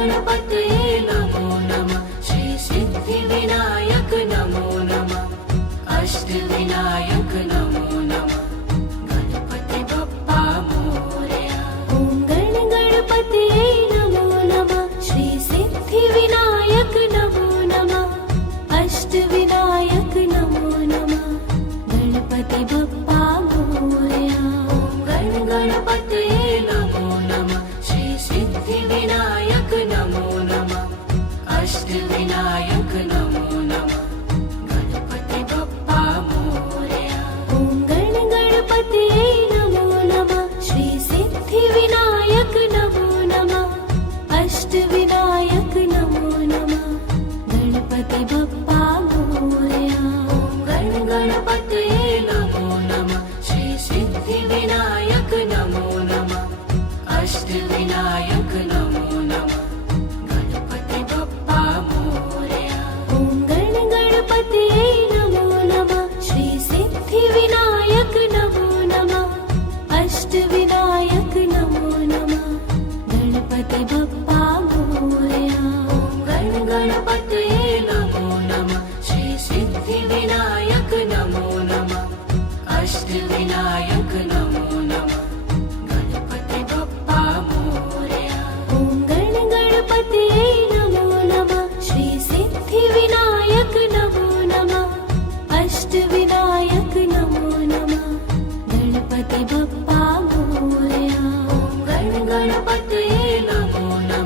गणपतये नमो नमः। श्री सिद्धिविनायक नमो नमः। अष्टविनायक नमो नमः। गणपति बप्पा मोरया। ॐ गणपतये नमो नमः। श्री सिद्धिविनायक नमो नमः। अष्टविनायक नमो नमः। गणपति बप्पा मोरया। ॐ गणपतये नमो नमः। श्री सिद्धिविनायक नमो नमः। अष्टविनायक नमो नमः। गणपति बप्पा मोरया। ॐ गणपतये नमो नमः। श्री सिद्धिविनायक नमो नमः। अष्टविनायक नमो नमः। गणपति बप्पा मोरया। ॐ गणपतये नमो नमः। श्री सिद्धिविनायक नमो नमः। अष्टविनायक नमो नमः। गणपति बप्पा मोरया। ॐ गणपतये नमो नमः। श्री सिद्धिविनायक नमो नमः। अष्टविनायक नमो नमः। गणपति बप्पा मोरया। ॐ गणपतये नमो नमः। श्री सिद्धिविनायक नमो नमः। अष्टविनायक नमो नमः। गणपति बप्पा मोरया। ॐ गणपतये नमो नमः। श्री सिद्धिविनायक नमो नमः। अष्टविनायक नमो नमः। गणपति बप्पा मोरया। ॐ गणपतये नमो नमः।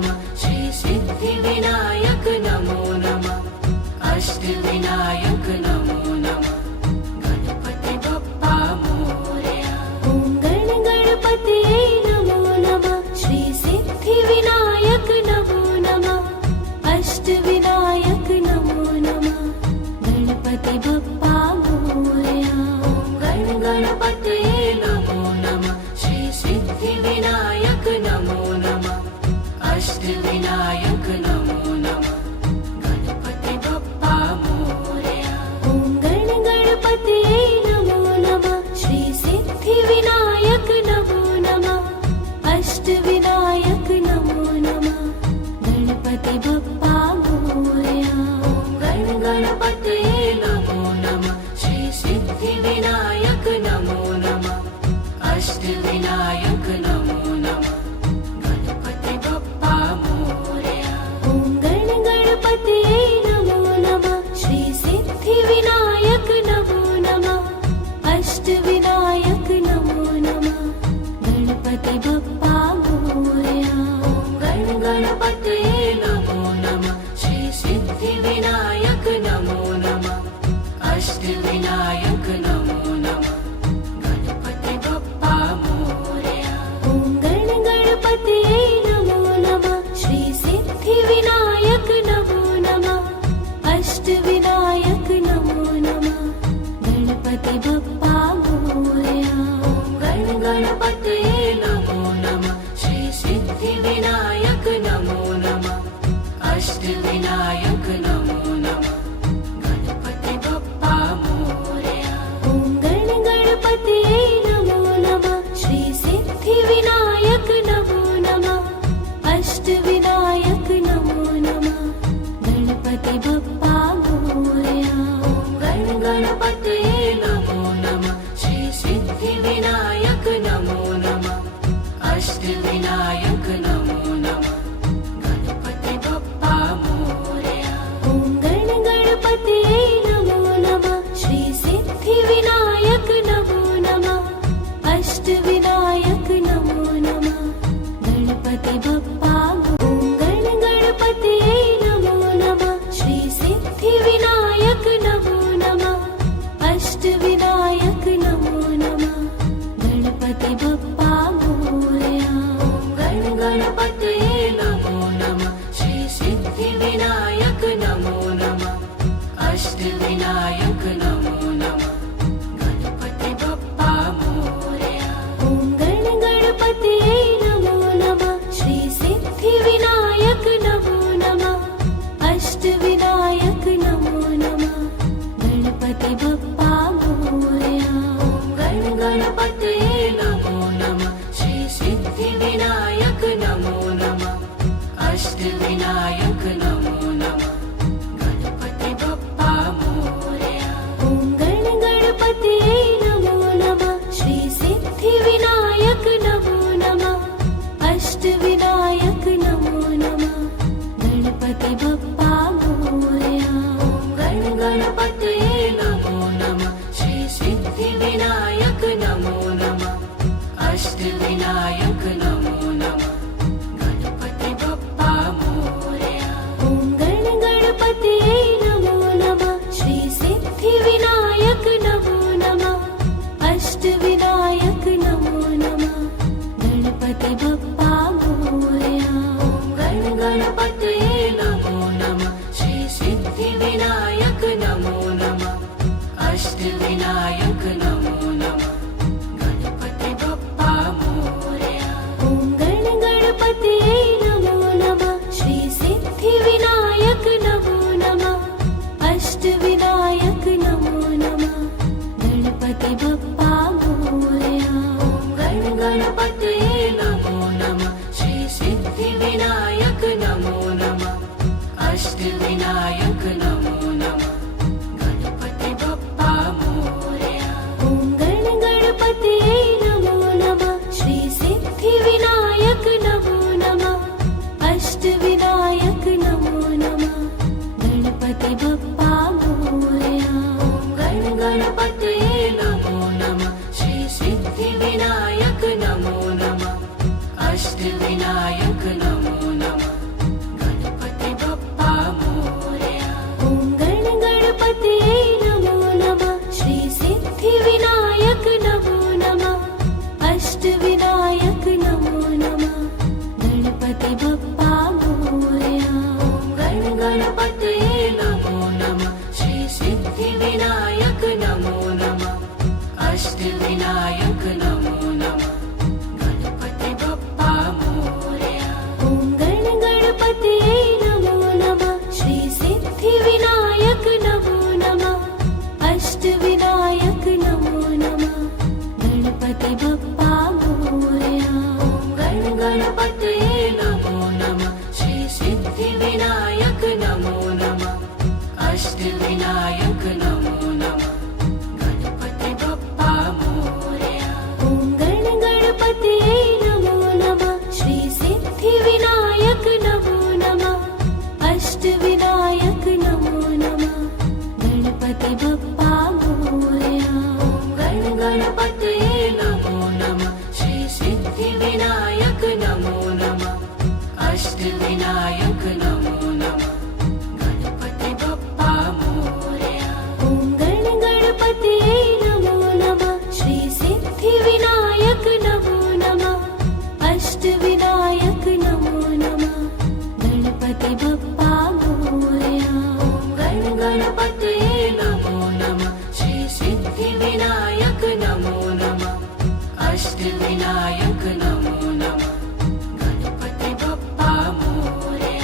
अष्टविनायक नमो नमः गणपति बप्पा मोरया ॐ गण गणपतये नमो नमः श्री सिद्धिविनायक नमो नमः अष्टविनायक नमो नमः गणपति बप्पा मोरया ॐ गण गणपतये नमो नमः श्री सिद्धिविनायक नमो नमः अष्टविनायक नमो नमः गणपति बप्पा मोरया ॐ गण गणपतये नमो नमः श्री सिद्धिविनायक नमो नमः अष्टविनायक नमो नमः गणपति बप्पा मोरया ॐ गण गणपतये नमो नमः श्री सिद्धिविनायक नमो नमः अष्टविनायक नमो नमः गणपति बप्पा मोरया ॐ गण गणपतये नमो नमः श्री सिद्धिविनायक नमो नमः अष्टविनायक नमो नमः गणपति बप्पा मोरया ॐ गण गणपतये नमो नमः श्री सिद्धिविनायक नमो नमः अष्टविनायक नमो नमः गणपति बप्पा मोरया ॐ गण गणपतये नमो नमः श्री सिद्धिविनायक नमो नमः अष्टविनायक नमो नमः गणपति बप्पा मोरया ॐ गण गणपतये नमो नमः श्री सिद्धिविनायक नमो नमः अष्टविनायक नमो नमः गणपति बप्पा मोरया ॐ गण गणपतये नमो नमः श्री सिद्धिविनायक नमो नमः अष्टविनायक नमो नमः गणपति बप्पा मोरया ॐ गण गणपतये नमो नमः श्री सिद्धिविनायक नमो नमः अष्टविनायक नमो नमः गणपति बप्पा मोरया ॐ गण गणपतये नमो नमः श्री सिद्धिविनायक नमो नमः अष्टविनायक नमो नमः गणपति बप्पा मोरया ॐ गण गणपतये नमो नमः श्री सिद्धिविनायक नमो नमः अष्टविनायक नमो नमः गणपति बप्पा मोरया ॐ गण गणपतये नमो नमः श्री सिद्धिविनायक नमो नमः अष्टविनायक नमो नमः गणपति बप्पा मोरया ॐ गण गणपतये नमो नमः श्री सिद्धिविनायक नमो नमः अष्टविनायक नमो नमः गणपति बप्पा मोरया ॐ गण गणपतये नमो नमः श्री सिद्धिविनायक नमो नमः अष्टविनायक नमो नमः गणपति बप्पा मोरया ॐ गण गणपतये नमो नमः श्री सिद्धिविनायक नमो नमः अष्टविनायक नमो नमः गणपति बप्पा मोरया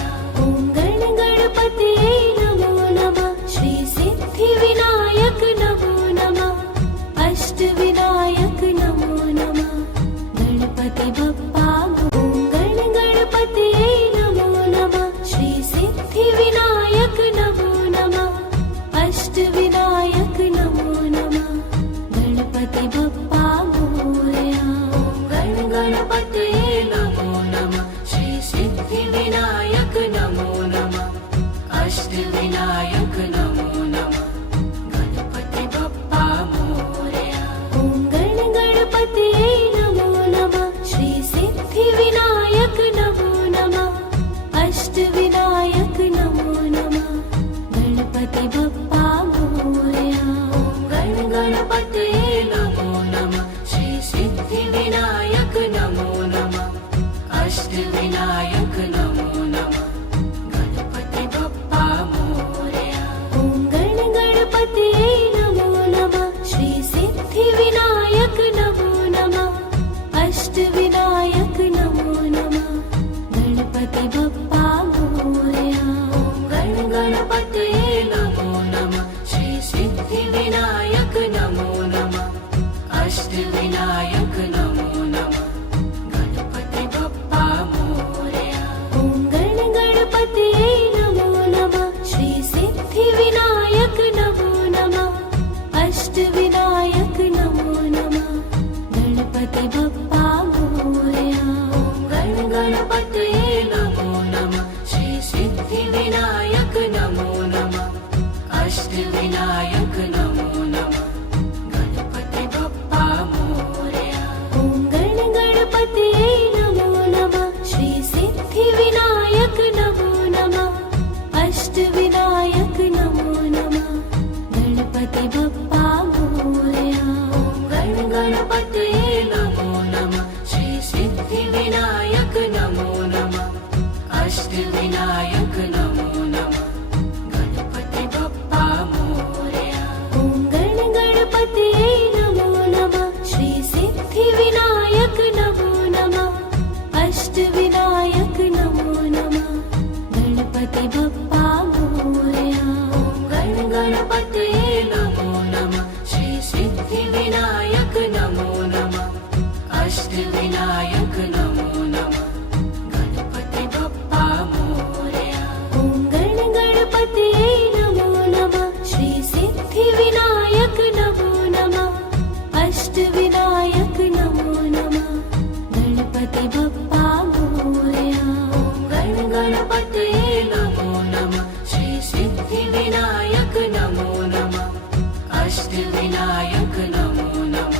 गणपतये नमो नमः श्री सिद्धिविनायक नमो नमः अष्टविनायक नमो नमः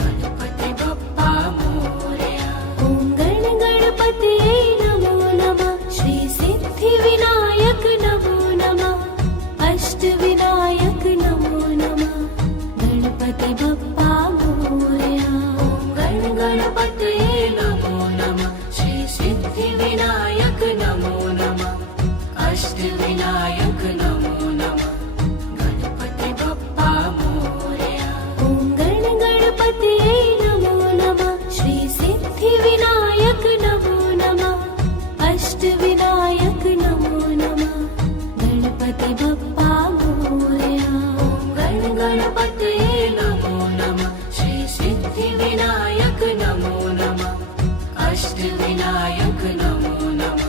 गणपति बप्पा मोरया ॐ गणपतये नमो नमः श्री सिद्धिविनायक नमो नमः अष्टविनायक नमो नमः गणपति बप्पा मोरया गणपतये नमो नमः श्री सिद्धिविनायक नमो नमः अष्टविनायक नमो नमः गणपति बप्पा मोरया ॐ गणपतये नमो नमः श्री सिद्धिविनायक नमो नमः अष्टविनायक नमो नमः गणपति बप्पा मोरया गणपतये नमो नमः श्री सिद्धिविनायक नमो नमः अष्टविनायक नमो नमः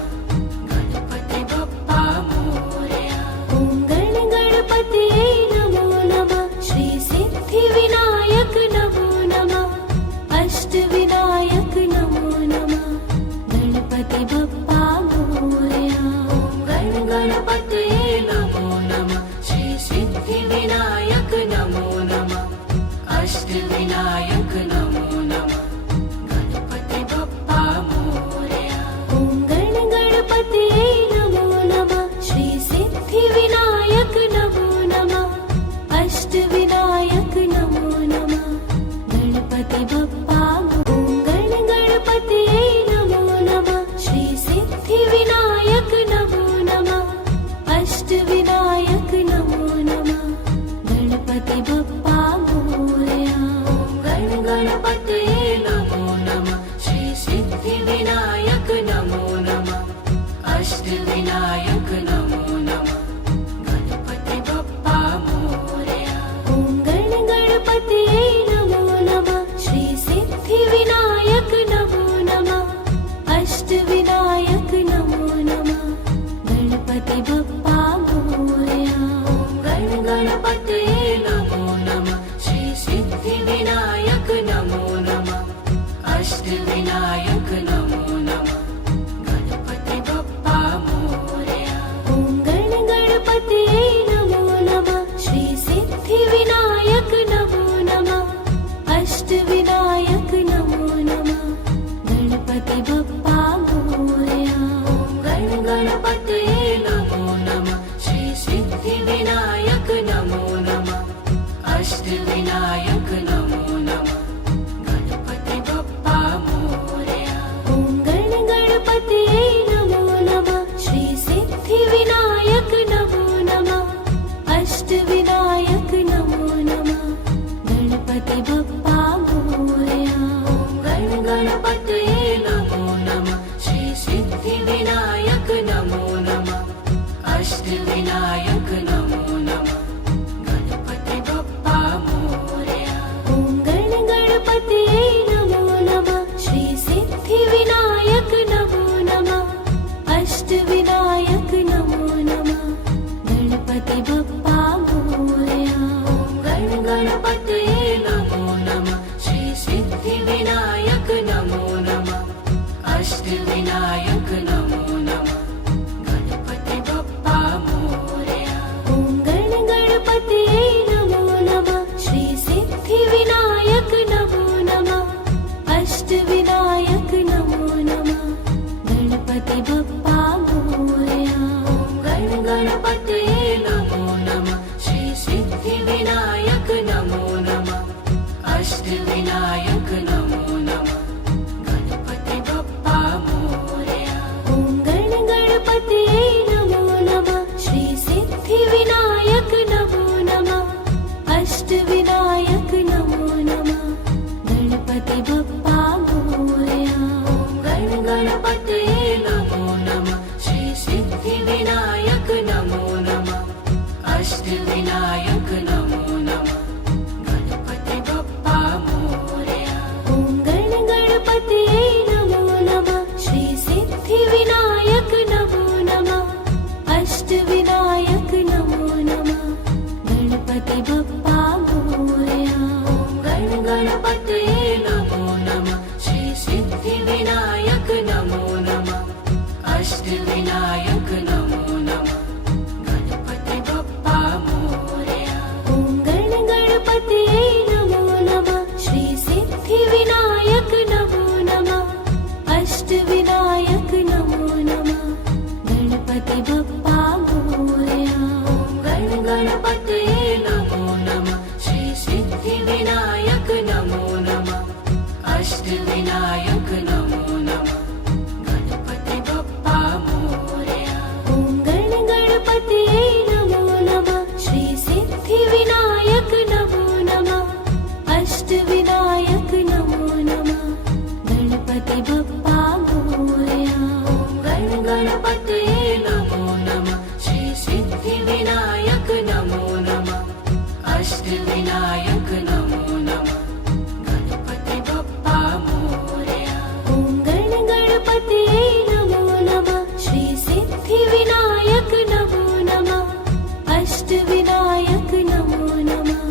गणपति बप्पा मोरया ॐ गणपतये नमो नमः श्री सिद्धिविनायक नमो नमः अष्टविनायक नमो नमः गणपति बप्पा मोरया गणपतये नमो नमः श्री सिद्धिविनायक नमो नमः अष्टविनायक नमो नमः गणपति बप्पा मोरया ॐ गणपतये नमो नमः श्री सिद्धिविनायक नमो नमः अष्टविनायक नमो नमः गणपति बप्पा ॐ गणपतये नमो नमः श्री सिद्धिविनायक नमो नमः अष्टविनायक नमो नमः गणपति बप्पा मोरया गणपतये नमो नमः श्री सिद्धिविनायक नमो नमः अष्टविनायक नमो नमः गणपति बप्पा मोरया ॐ गणपतये नमो नमः श्री सिद्धिविनायक नमो नमः अष्टविनायक नमो नमः गणपति बप्पा मोरया गणपतये नमो नमः श्री सिद्धिविनायक नमो नमः अष्टविनायक नमो नमः गणपति बप्पा मोरया ॐ गणपतये नमो नमः श्री सिद्धिविनायक नमो नमः अष्टविनायक नमो नमः गणपति बप्पा मोरया गणपतये नमो नमः श्री सिद्धिविनायक नमो नमः अष्टविनायक नमो नमः गणपति बप्पा मोरया ॐ गणपतये नमो नमः श्री सिद्धिविनायक नमो नमः अष्टविनायक नमो नमः गणपति बप्पा मोरया गणपतये नमो नमः श्री सिद्धिविनायक नमो नमः अष्टविनायक नमो नमः गणपति बप्पा मोरया ॐ गणपतये नमो नमः श्री सिद्धिविनायक नमो नमः अष्टविनायक नमो नमः गणपति बप्पा मोरया गणपतये नमो नमः श्री सिद्धिविनायक नमो नमः अष्टविनायक नमो नमः गणपति बप्पा मोरया ॐ गणपतये नमो नमः श्री सिद्धिविनायक नमो नमः अष्टविनायक नमो नमः गणपति बप्पा मोरया गणपतये नमो नमः श्री सिद्धिविनायक नमो नमः अष्टविनायक नमो नमः गणपति बप्पा मोरया ॐ गणपतये नमो नमः श्री सिद्धिविनायक नमो नमः अष्टविनायक नमो नमः गणपति बप्पा मोरया गणपतये नमो नमः श्री सिद्धिविनायक नमो नमः अष्टविनायक नमो नमः गणपति बप्पा मोरया ॐ अष्टविनायक नमो नमः गणपति बप्पा मोरया। ॐ गणपतये नमो नमः श्री सिद्धिविनायक नमो नमः अष्टविनायक नमो नमः गणपति बप्पा मोरया। गणपतये नमो नमः श्री सिद्धिविनायक नमो नमः अष्टविनायक नमो नमः गणपति बप्पा मोरया। ॐ गणपतये नमो नमः श्री सिद्धिविनायक नमो नमः अष्टविनायक नमो नमः गणपति बप्पा मोरया। गणपतये नमो नमः श्री सिद्धिविनायक नमो नमः अष्टविनायक नमो नमः गणपति बप्पा मोरया। ॐ गणपतये नमो नमः श्री सिद्धिविनायक नमो नमः अष्टविनायक नमो नमः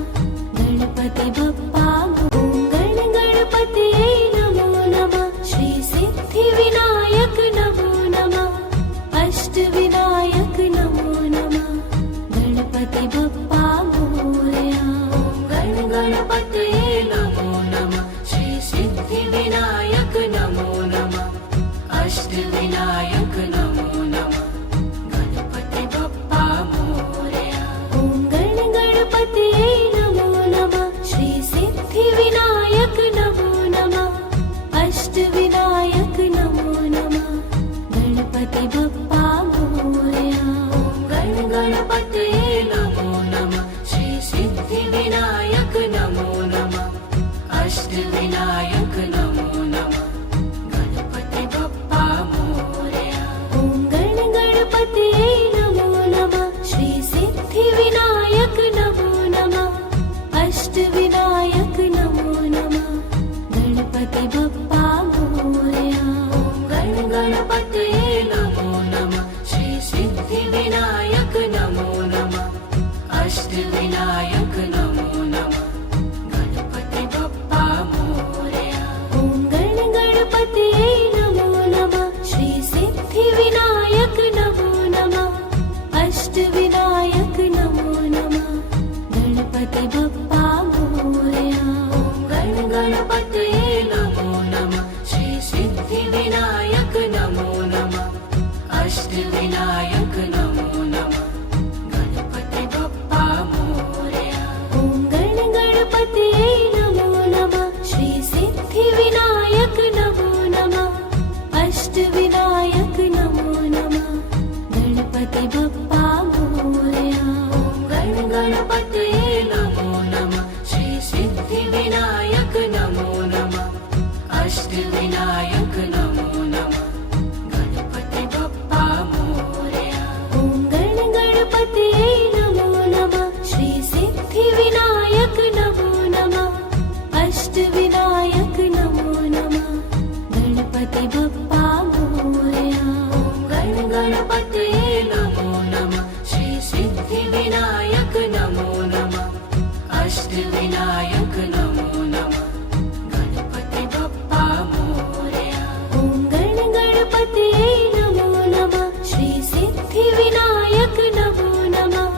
गणपति बप्पा ॐ गणपतये नमो नमः श्री सिद्धिविनायक नमो नमः अष्टविनायक नमो नमः गणपति बप्पा मोरया। गणपतये नमो नमः श्री सिद्धिविनायक नमो नमः अष्टविनायक नमो नमः गणपति बप्पा मोरया। ॐ गणपतये नमो नमः श्री सिद्धिविनायक नमो नमः अष्टविनायक नमो नमः गणपति बप्पा मोरया। गणपतये नमो नमः श्री सिद्धिविनायक नमो नमः अष्टविनायक नमो नमः गणपति बप्पा मोरया। ॐ गणपतये नमो नमः श्री सिद्धिविनायक नमो नमः अष्टविनायक नमो नमः गणपति बप्पा मोरया। गणपतये नमो नमः श्री सिद्धिविनायक नमो नमः अष्टविनायक नमो नमः गणपति बप्पा मोरया। ॐ गणपतये नमो नमः श्री सिद्धिविनायक नमो नमः अष्टविनायक नमो नमः गणपति बप्पा मोरया। गणपतये नमो नमः श्री सिद्धिविनायक नमो नमः अष्टविनायक नमो नमः गणपति बप्पा मोरया। ॐ गणपतये नमो नमः श्री सिद्धिविनायक नमो नमः अष्टविनायक नमो नमः गणपति बप्पा मोरया। गणपतये नमो नमः श्री सिद्धिविनायक नमो नमः अष्टविनायक नमो नमः गणपति बप्पा मोरया। ॐ गणपतये नमो नमः श्री सिद्धिविनायक नमो नमः अष्टविनायक नमो नमः गणपति बप्पा मोरया। गणपतये नमो नमः श्री सिद्धिविनायक नमो नमः अष्टविनायक नमो नमः गणपति बप्पा मोरया। ॐ गणपतये नमो नमः श्री सिद्धिविनायक नमो नमः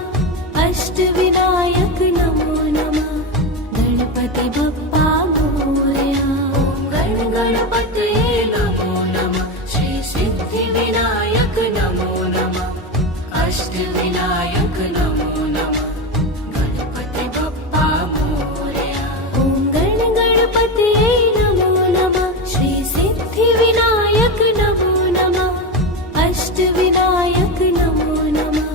अष्टविनायक नमो नमः गणपति बप्पा मोरया। गणपतये नमो नमः श्री सिद्धिविनायक नमो नमः अष्टविनायक नमो नमः गणपति बप्पा मोरया। ॐ गणपतये नमो नमः श्री सिद्धिविनायक नमो नमः अष्टविनायक नमो नमः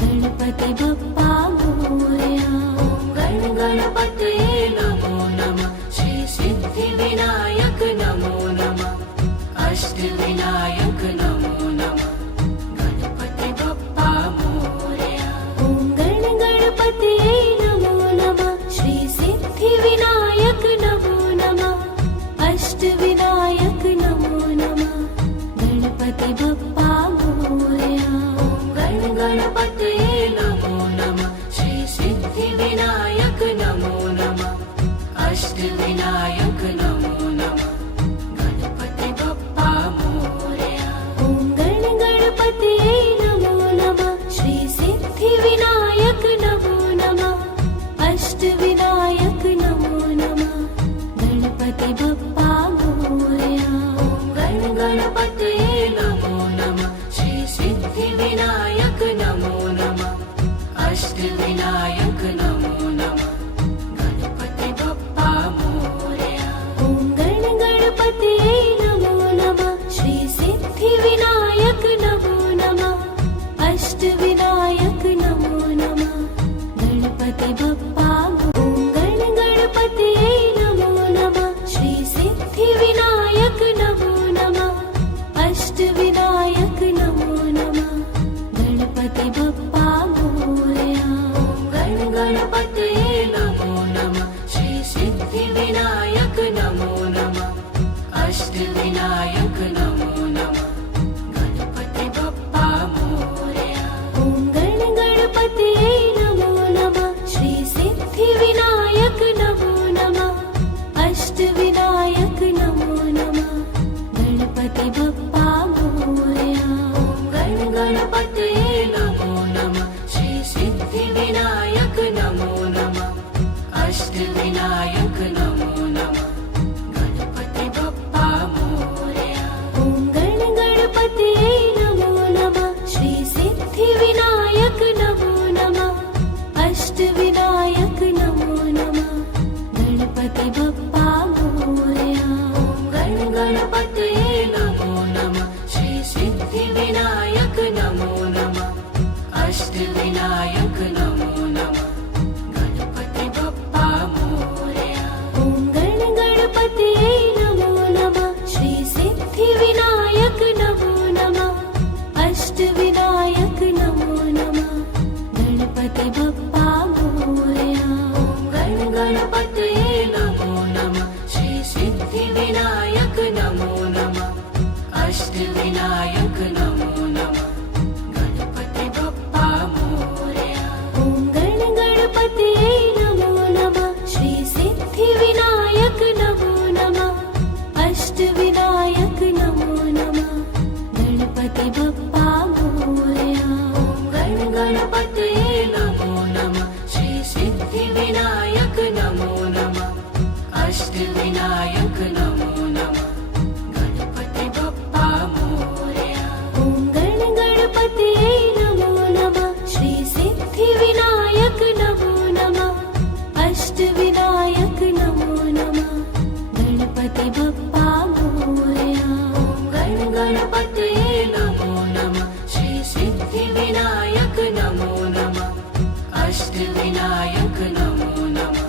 गणपति बप्पा मोरया। गणपतये नमो नमः श्री सिद्धिविनायक नमो नमः अष्टविनायक नमो नमः गणपति बप्पा मोरया। ॐ गणपतये नमो नमः श्री सिद्धिविनायक नमो नमः अष्टविनायक नमो नमः गणपति बप्पा मोरया। गणपतये नमो नमः श्री सिद्धिविनायक नमो नमः अष्टविनायक नमो नमः गणपति बप्पा मोरया। ॐ बप्पा मोरया। ॐ गण गणपतये नमो नमः। श्री सिद्धिविनायक नमो नमः। अष्टविनायक नमो नमः। गणपति बप्पा मोरया। ॐ गण गणपतये नमो नमः। श्री सिद्धिविनायक नमो नमः। अष्टविनायक नमो नमः। गणपति बप्पा मोरया। ॐ गण गणपतये नमो नमः। श्री सिद्धिविनायक नमो नमः। अष्टविनायक नमो नमः।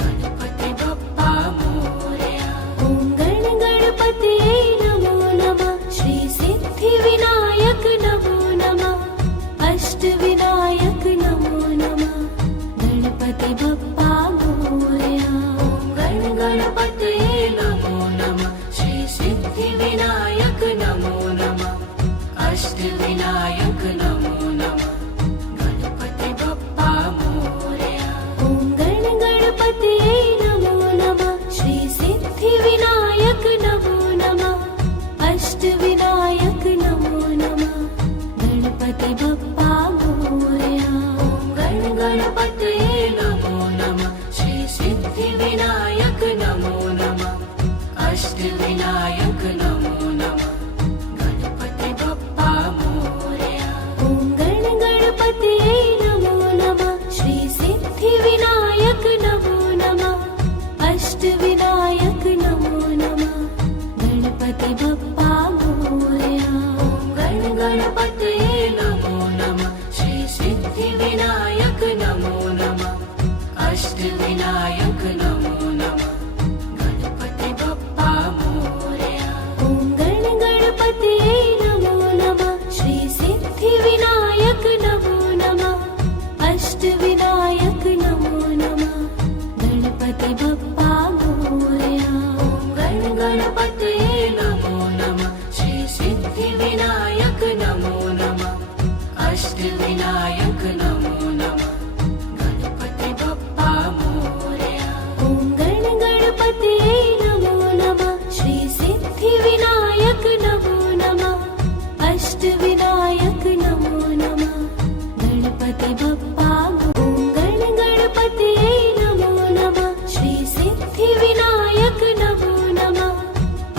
गणपति बप्पा मोरया। ॐ गण गणपतये नमो नमः। श्री सिद्धिविनायक नमो नमः। अष्टविनायक नमो नमः। गणपति बप्पा मोरया। ॐ गण गणपतये नमो नमः। श्री सिद्धिविनायक नमो नमः। अष्टविनायक नमो नमः। गणपति बप्पा मोरया। ॐ गण गणपतये नमो नमः। श्री सिद्धिविनायक नमो नमः। अष्टविनायक नमो नमः। गणपति बप्पा मोरया। ॐ गण गणपतये नमो नमः। श्री सिद्धिविनायक नमो नमः। अष्टविनायक नमो नमः। गणपति बप्पा मोरया। ॐ गण गणपतये नमो नमः। श्री सिद्धिविनायक नमो नमः। अष्टविनायक नमो नमः। गणपति बप्पा मोरया। ॐ गण गणपतये नमो नमः। श्री सिद्धिविनायक नमो नमः। अष्टविनायक नमो नमः। गणपति बप्पा मोरया। ॐ गण गणपतये नमो नमः। श्री सिद्धिविनायक नमो नमः। अष्टविनायक नमो नमः। गणपति बप्पा मोरया। ॐ गण गणपतये नमो नमः। श्री सिद्धिविनायक नमो नमः। अष्टविनायक नमो नमः। गणपति बप्पा मोरया। ॐ गण गणपतये नमो नमः। श्री सिद्धिविनायक नमो नमः। अष्टविनायक नमो नमः। गणपति बप्पा ॐ गण गणपतये नमो नमः। श्री सिद्धिविनायक नमो नमः।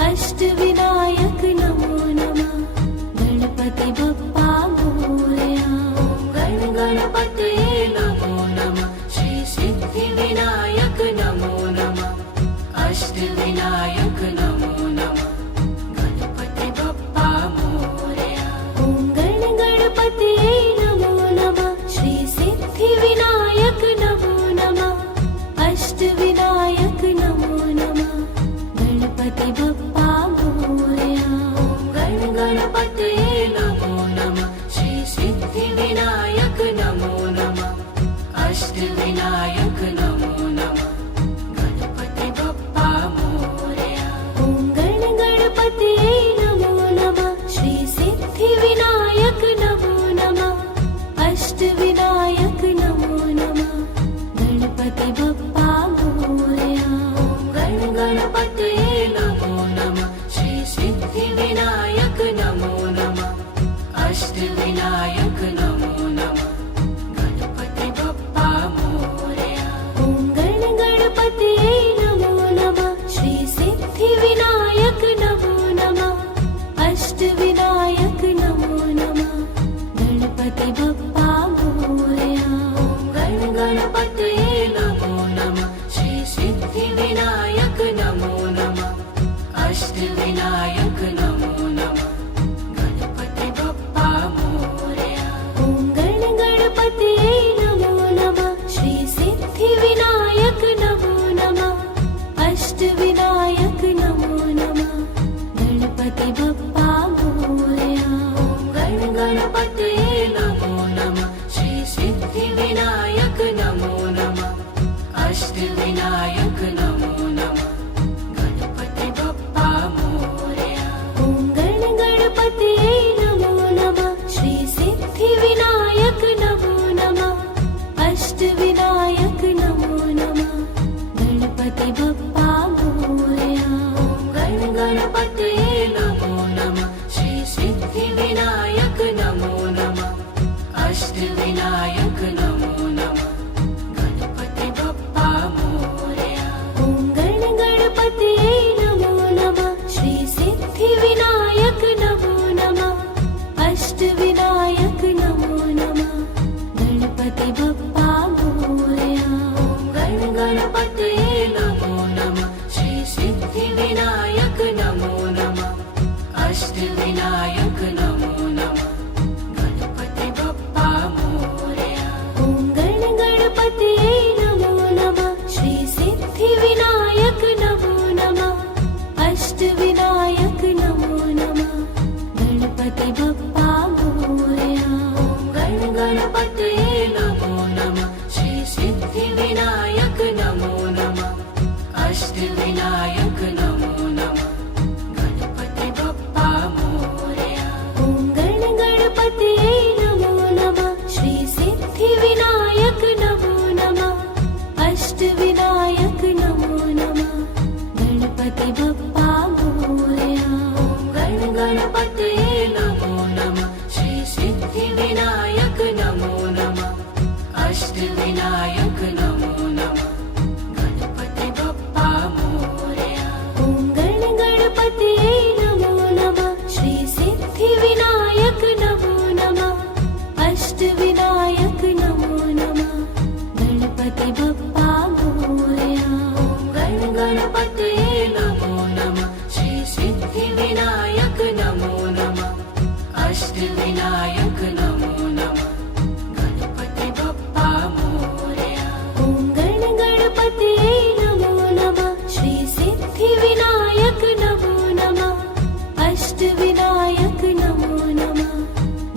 अष्टविनायक नमो नमः। गणपति बप्पा मोरया। ॐ गण गणपतये नमो नमः। श्री सिद्धिविनायक नमो नमः। अष्टविनायक नमो नमः। गणपति बप्पा मोरया। ॐ गण गणपतये नमो नमः। श्री सिद्धिविनायक नमो नमः। अष्टविनायक नमो नमः। गणपति बप्पा मोरया। ॐ गण गणपतये नमो नमः। श्री सिद्धिविनायक नमो नमः। अष्टविनायक नमो नमः। गणपति बप्पा मोरया। ॐ गण गणपतये नमो नमः। श्री सिद्धिविनायक नमो नमः। अष्टविनायक नमो नमः। गणपति बप्पा मोरया। ॐ गण गणपतये नमो नमः। श्री सिद्धिविनायक नमो नमः। अष्टविनायक नमो नमः। गणपति बप्पा मोरया। ॐ गण गणपतये नमो नमः। श्री सिद्धिविनायक नमो नमः। अष्टविनायक नमो नमः। गणपति बप्पा मोरया। ॐ गण गणपतये नमो नमः। श्री सिद्धिविनायक नमो नमः। अष्टविनायक नमो नमः। गणपति बप्पा मोरया। ॐ गण गणपतये नमो नमः। श्री सिद्धिविनायक नमो नमः। अष्टविनायक नमो नमः। गणपति बप्पा मोरया। ॐ गण गणपतये नमो नमः। श्री सिद्धिविनायक नमो नमः। अष्टविनायक नमो नमः। गणपति बप्पा मोरया। ॐ गण गणपतये नमो नमः। श्री सिद्धिविनायक नमो नमः। अष्टविनायक नमो नमः। गणपति बप्पा मोरया। ॐ गण गणपतये नमो नमः। श्री सिद्धिविनायक नमो नमः अष्टविनायक नमो नमः गणपति बप्पा मोरया। ॐ गण गणपतये नमो नमः श्री सिद्धिविनायक नमो नमः अष्टविनायक नमो नमः गणपति बप्पा मोरया। गण गणपतये नमो नमः श्री सिद्धिविनायक नमो नमः अष्टविनायक नमो नमः गणपति बप्पा मोरया। ॐ गण गणपतये नमो नमः श्री सिद्धिविनायक नमो नमः अष्टविनायक नमो नमः गणपति बप्पा मोरया। गण गणपतये नमो नमः श्री सिद्धिविनायक नमो नमः अष्टविनायक नमो नमः गणपति बप्पा मोरया। ॐ गण गणपतये नमो नमः श्री सिद्धिविनायक नमो नमः अष्टविनायक नमो नमः गणपति बप्पा मोरया। गण गणपतये नमो नमः श्री सिद्धिविनायक नमो नमः अष्टविनायक नमो नमः गणपति बप्पा मोरया। ॐ गण गणपतये नमो नमः श्री सिद्धिविनायक नमो नमः अष्टविनायक नमो नमः गणपति बप्पा मोरया। गण गणपतये नमो नमः श्री सिद्धिविनायक नमो नमः अष्टविनायक नमो नमः गणपति बप्पा मोरया। ॐ गण गणपतये नमो नमः श्री सिद्धिविनायक नमो नमः अष्टविनायक नमो नमः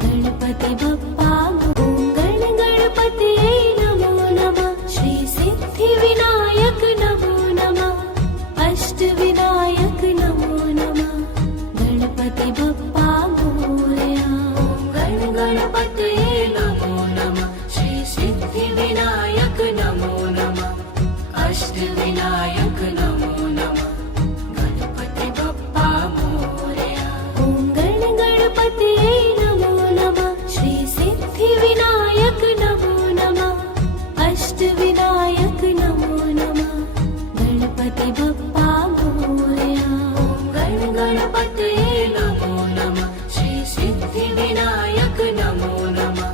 गणपति बप्पा ॐ गण गणपतये नमो नमः श्री सिद्धिविनायक नमो नमः अष्टविनायक नमो नमः गणपति बप्पा मोरया। गण गणपतये नमो नमः श्री सिद्धिविनायक नमो नमः अष्टविनायक नमो नमः गणपति बप्पा मोरया। ॐ गण गणपतये नमो नमः श्री सिद्धिविनायक नमो नमः अष्टविनायक नमो नमः गणपति बप्पा मोरया। गण गणपतये नमो नमः श्री सिद्धिविनायक नमो नमः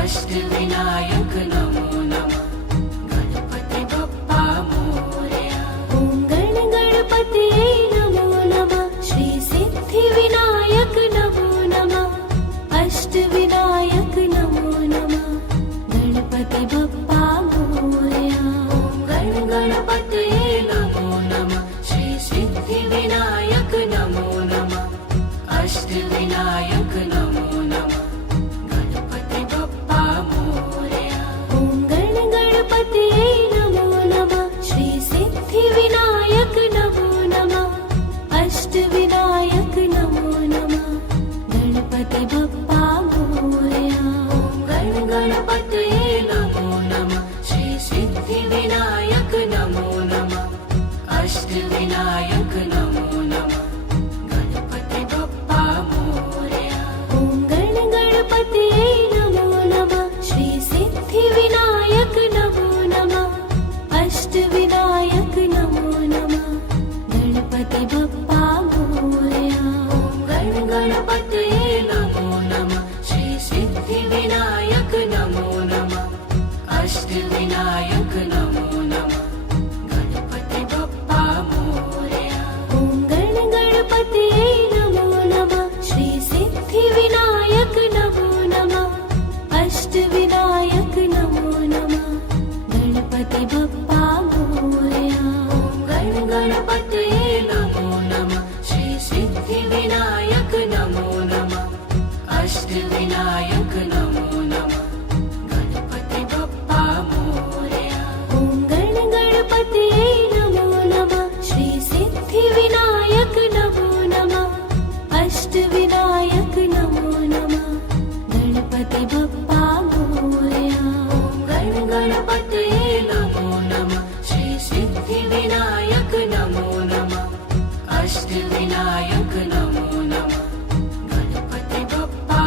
अष्टविनायक नमो नमः गणपति बप्पा मोरया। ॐ गण गणपतये नमो नमः श्री सिद्धिविनायक नमो नमः अष्टविनायक नमो नमः गणपति बप्पा मोरया। गण गणपतये नमो नमः श्री सिद्धिविनायक नमो नमः अष्टविनायक नमो नमः गणपति बप्पा मोरया। ॐ गण गणपतये नमो नमः श्री सिद्धिविनायक नमो नमः अष्टविनायक नमो नमः गणपति बप्पा मोरया। गण गणपतये नमो नमः श्री सिद्धिविनायक नमो नमः अष्टविनायक नमो नमः गणपति बप्पा मोरया। ॐ गण गणपतये नमो नमः श्री सिद्धिविनायक नमो नमः अष्टविनायक नमो नमः गणपति बप्पा मोरया। गण गणपतये नमो नमः श्री सिद्धिविनायक नमो नमः अष्टविनायक नमो नमः गणपति बप्पा मोरया। ॐ गण गणपतये नमो नमः श्री सिद्धिविनायक नमो नमः अष्टविनायक नमो नमः गणपति बप्पा मोरया। गण गणपतये नमो नमः श्री सिद्धिविनायक नमो नमः अष्टविनायक नमो नमः गणपति बप्पा मोरया। ॐ गण गणपतये नमो नमः श्री सिद्धिविनायक नमो नमः अष्टविनायक नमो नमः गणपति बप्पा मोरया। गण गणपतये नमो नमः श्री सिद्धिविनायक नमो नमः अष्टविनायक नमो नमः गणपति बप्पा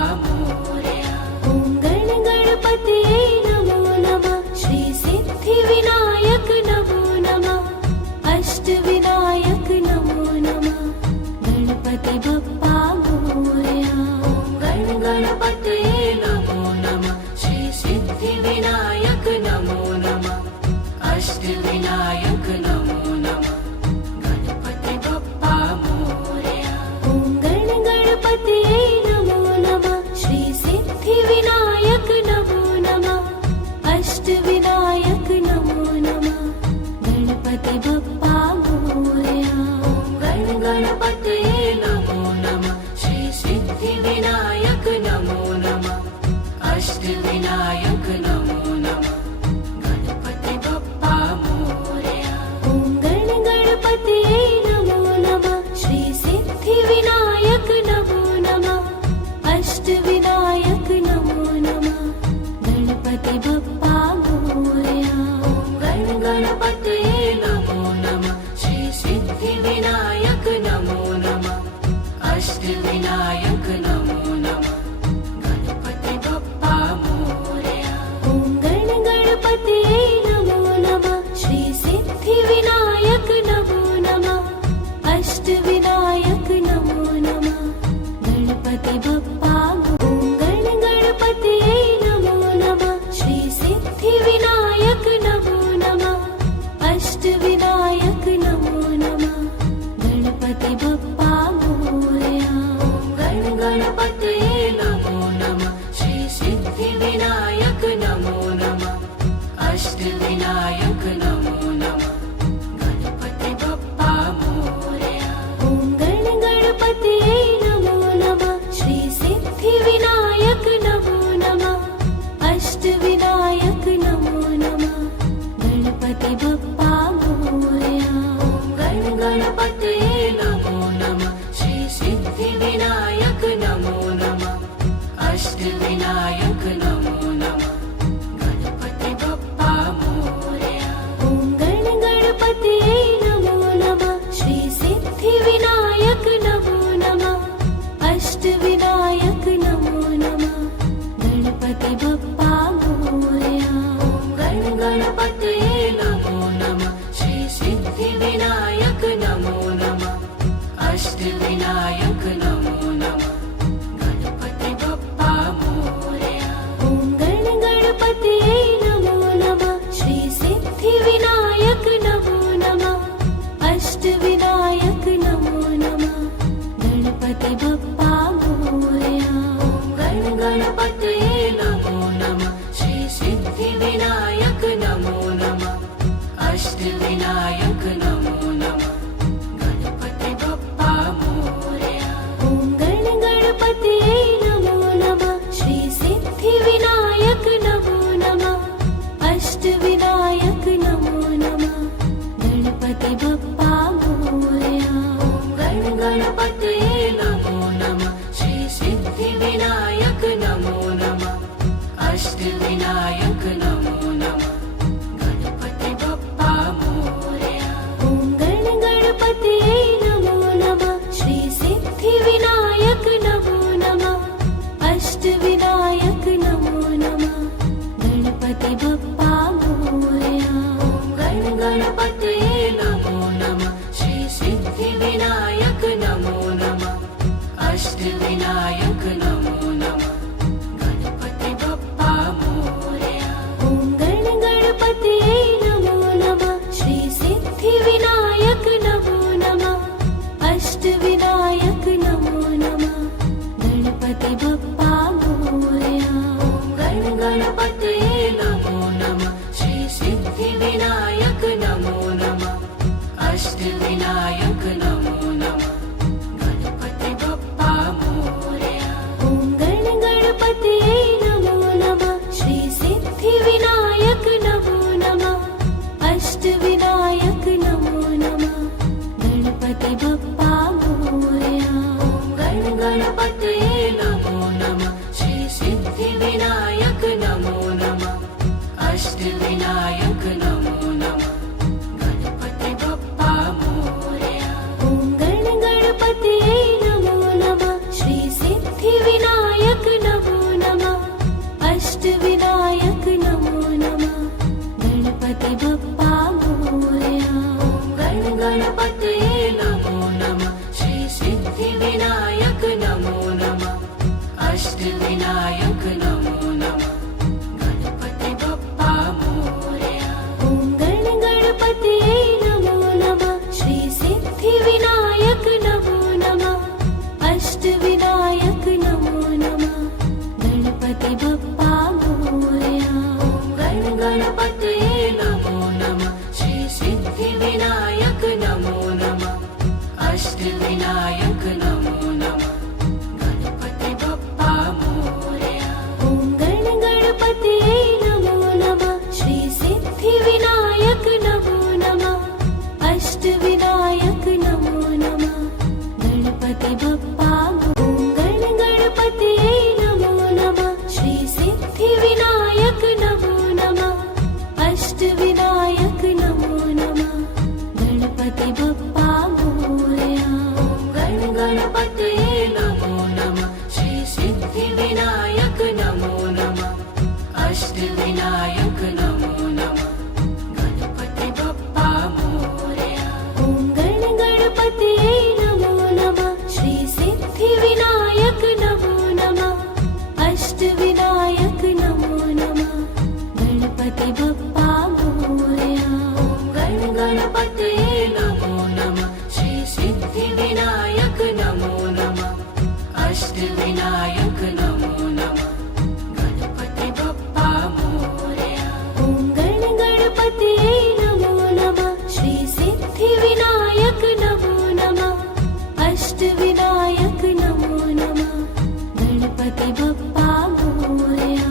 गणपतये नमो नमः श्री सिद्धिविनायक नमो नमः अष्टविनायक नमो नमः गणपति बप्पा मोरया ॐ गणपतये नमो नमः श्री सिद्धिविनायक नमो नमः अष्टविनायक नमो नमः गणपति बप्पा मोरया गणपतये नमो नमः श्री सिद्धिविनायक नमो नमः अष्टविनायक नमो नमः गणपति बप्पा मोरया ॐ गणपतये नमो नमः श्री सिद्धिविनायक नमो नमः अष्टविनायक नमो नमः गणपति बप्पा मोरया गणपतये नमो नमः श्री सिद्धिविनायक नमो नमः अष्टविनायक नमो नमः गणपति बप्पा मोरया ॐ गणपतये नमो नमः श्री सिद्धिविनायक नमो नमः अष्टविनायक नमो नमः गणपति बप्पा ॐ गणपतये नमो नमः श्री सिद्धिविनायक नमो नमः अष्टविनायक नमो नमः गणपति बप्पा मोरया गणपतये नमो नमः श्री सिद्धिविनायक नमो नमः अष्टविनायक नमो नमः गणपति बप्पा मोरया ॐ गणपतये नमो नमः श्री सिद्धिविनायक नमो नमः अष्टविनायक नमो नमः गणपति बप्पा मोरया गणपतये नमो नमः श्री सिद्धिविनायक नमो नमः अष्टविनायक नमो नमः गणपति बप्पा मोरया ॐ गणपतये नमो नमः श्री सिद्धिविनायक नमो नमः अष्टविनायक नमो नमः गणपति बप्पा मोरया गणपतये नमो नमः श्री सिद्धिविनायक नमो नमः अष्टविनायक नमो नमः गणपति बप्पा मोरया ॐ गणपतये नमो नमः श्री सिद्धिविनायक नमो नमः अष्टविनायक नमो नमः गणपति बप्पा मोरया गणपतये नमो नमः श्री सिद्धिविनायक नमो नमः अष्टविनायक नमो नमः गणपति बप्पा मोरया ॐ गणपतये नमो नमः श्री सिद्धिविनायक नमो नमः अष्टविनायक नमो नमः गणपति बप्पा मोरया गणपतये नमो नमः श्री सिद्धिविनायक नमो नमः अष्टविनायक नमो नमः गणपति बप्पा मोरया ॐ गणपतये नमो नमः श्री सिद्धिविनायक नमो नमः अष्टविनायक नमो नमः गणपति बप्पा मोरया गणपतये नमो नमः श्री सिद्धिविनायक नमो नमः अष्टविनायक नमो नमः गणपति बप्पा मोरया ॐ गणपतये नमो नमः श्री सिद्धिविनायक नमो नमः अष्टविनायक नमो नमः गणपति बप्पा मोरया अष्टविनायक नमो नमः गणपति बप्पा मोरया। ॐ गणपतये नमो नमः श्री सिद्धिविनायक नमो नमः अष्टविनायक नमो नमः गणपति बप्पा मोरया। गणपतये नमो नमः श्री सिद्धिविनायक नमो नमः अष्टविनायक नमो नमः गणपति बप्पा मोरया। ॐ गणपतये नमो नमः श्री सिद्धिविनायक नमो नमः अष्टविनायक नमो नमः गणपति बप्पा गणपतये नमो नमः श्री सिद्धिविनायक नमो नमः अष्टविनायक नमो नमः गणपति बप्पा मोरया। गणपतये नमो नमः श्री सिद्धिविनायक नमो नमः अष्टविनायक नमो नमः गणपति बप्पा मोरया। ॐ गणपतये नमो नमः श्री सिद्धिविनायक नमो नमः अष्टविनायक नमो नमः गणपति बप्पा मोरया। गणपतये नमो नमः श्री सिद्धिविनायक नमो नमः अष्टविनायक नमो नमः गणपति बप्पा मोरया। ॐ गणपतये नमो नमः श्री सिद्धिविनायक नमो नमः अष्टविनायक नमो नमः गणपति बप्पा मोरया।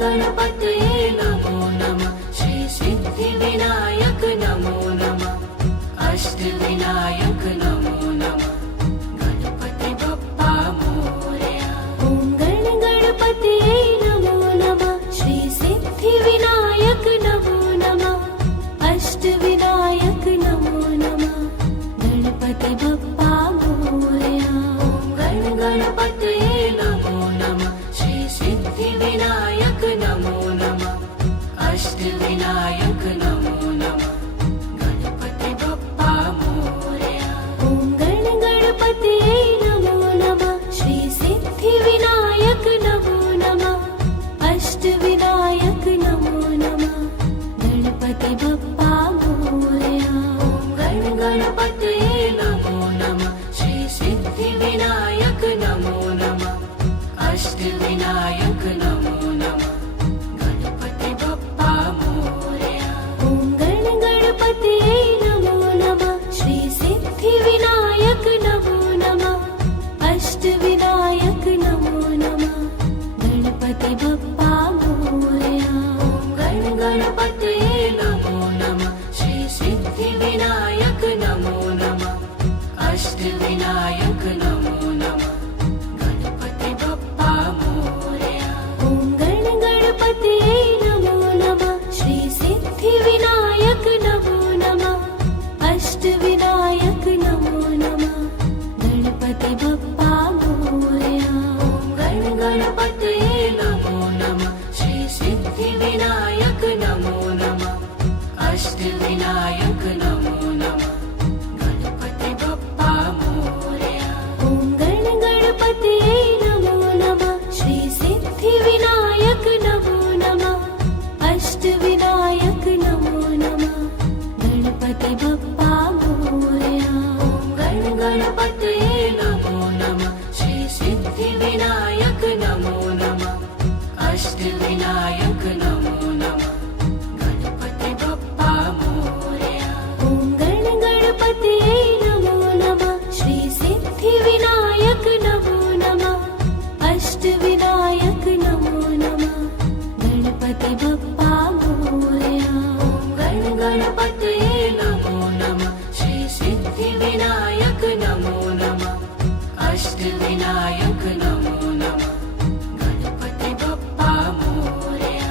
गणपतये नमो नमः श्री सिद्धिविनायक नमो नमः अष्टविनायक नमो नमः गणपति बप्पा मोरया। ॐ गणपतये नमो नमः श्री सिद्धिविनायक नमो नमः अष्टविनायक नमो नमः गणपति बप्पा मोरया। गणपतये नमो नमः श्री सिद्धिविनायक नमो नमः अष्टविनायक नमो नमः गणपति बप्पा मोरया। ॐ गणपतये नमो नमः श्री सिद्धिविनायक नमो नमः अष्टविनायक नमो नमः गणपति बप्पा मोरया। गणपतये नमो नमः श्री सिद्धिविनायक नमो नमः अष्टविनायक नमो नमः गणपति बप्पा मोरया। ॐ गणपतये नमो नमः श्री सिद्धिविनायक नमो नमः अष्टविनायक नमो नमः गणपति बप्पा मोरया। गणपतये नमो नमः श्री सिद्धिविनायक नमो नमः अष्टविनायक नमो नमः गणपति बप्पा मोरया। ॐ गणपतये नमो नमः श्री सिद्धिविनायक नमो नमः अष्टविनायक नमो नमः गणपति बप्पा मोरया। गणपतये नमो नमः श्री सिद्धिविनायक नमो नमः अष्टविनायक नमो नमः गणपति बप्पा मोरया। ॐ गणपतये नमो नमः श्री सिद्धिविनायक नमो नमः अष्टविनायक नमो नमः गणपति बप्पा मोरया। गणपतये नमो नमः श्री सिद्धिविनायक नमो नमः अष्टविनायक नमो नमः गणपति बप्पा मोरया। ॐ गणपतये नमो नमः श्री सिद्धिविनायक नमो नमः अष्टविनायक नमो नमः गणपति बप्पा मोरया। गणपतये नमो नमः श्री सिद्धिविनायक नमो नमः अष्टविनायक नमो नमः गणपति बप्पा मोरया।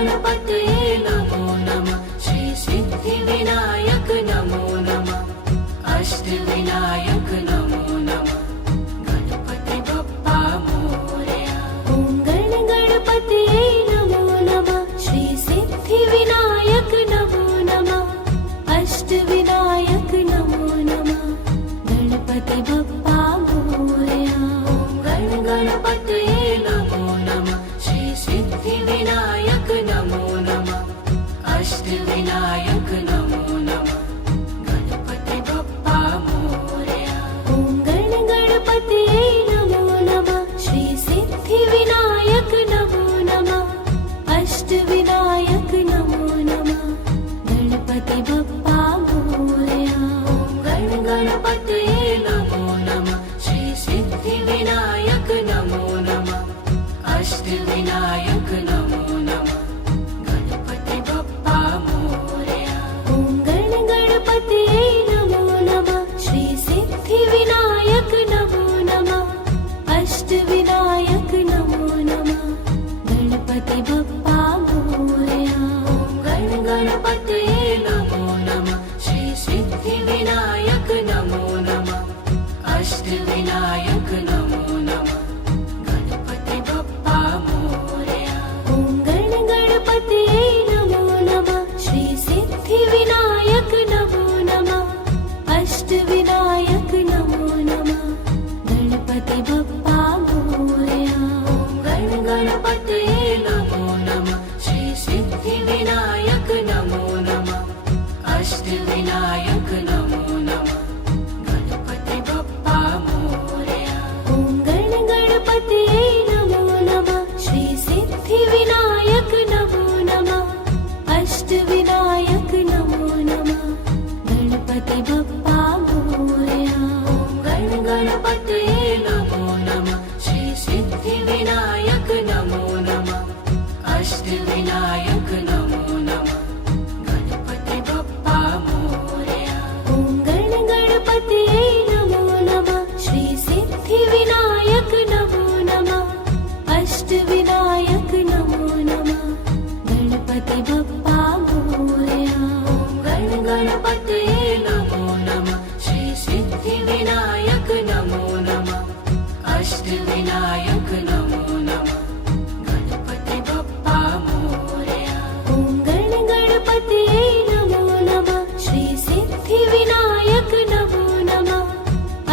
गणपतये नमो नमः श्री सिद्धिविनायक नमो नमः अष्टविनायक नमो नमः गणपति बप्पा मोरया। ॐ गण गणपतये नमो नमः श्री सिद्धिविनायक नमो नमः अष्टविनायक नमो नमः गणपति बप्पा मोरया। ॐ गण गणपतये नमो नमः श्री सिद्धिविनायक नमो नमः अष्टविनायक नमो नमः गणपति बप्पा मोरया। ॐ गण गणपतये नमो नमः श्री सिद्धिविनायक नमो नमः अष्टविनायक नमो नमः गणपति बप्पा मोरया। ॐ गण गणपतये नमो नमः श्री सिद्धिविनायक नमो नमः अष्टविनायक नमो नमः गणपति बप्पा मोरया। ॐ गण गणपतये नमो नमः श्री सिद्धिविनायक नमो नमः अष्टविनायक नमो नमः गणपति बप्पा मोरया। ॐ गण गणपतये नमो नमः श्री सिद्धिविनायक नमो नमः अष्टविनायक नमो नमः गणपति बप्पा मोरया। ॐ गण गणपतये नमो नमः श्री सिद्धिविनायक नमो नमः अष्टविनायक नमो नमः गणपति बप्पा मोरया। ॐ गण गणपतये नमो नमः श्री सिद्धिविनायक नमो नमः अष्टविनायक नमो नमः गणपति बप्पा मोरया। ॐ गण गणपतये नमो नमः श्री सिद्धिविनायक नमो नमः अष्टविनायक नमो नमः गणपति बप्पा मोरया। ॐ गण गणपतये नमो नमः श्री सिद्धिविनायक नमो नमः अष्टविनायक नमो नमः गणपति बप्पा मोरया। ॐ गण गणपतये नमो नमः श्री सिद्धिविनायक नमो नमः अष्टविनायक नमो नमः गणपति बप्पा मोरया। ॐ गण गणपतये नमो नमः श्री सिद्धिविनायक नमो नमः अष्टविनायक नमो नमः गणपति बप्पा मोरया। ॐ गण गणपतये नमो नमः श्री सिद्धिविनायक नमो नमः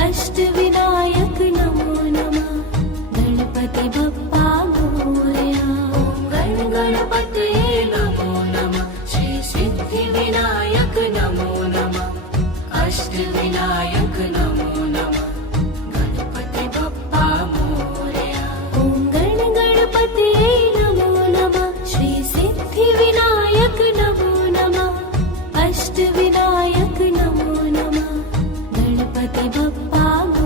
अष्टविनायक नमो नमः गणपति बप्पा मोरया। ॐ गण गणपतये नमो नमः श्री सिद्धिविनायक नमो नमः अष्टविनायक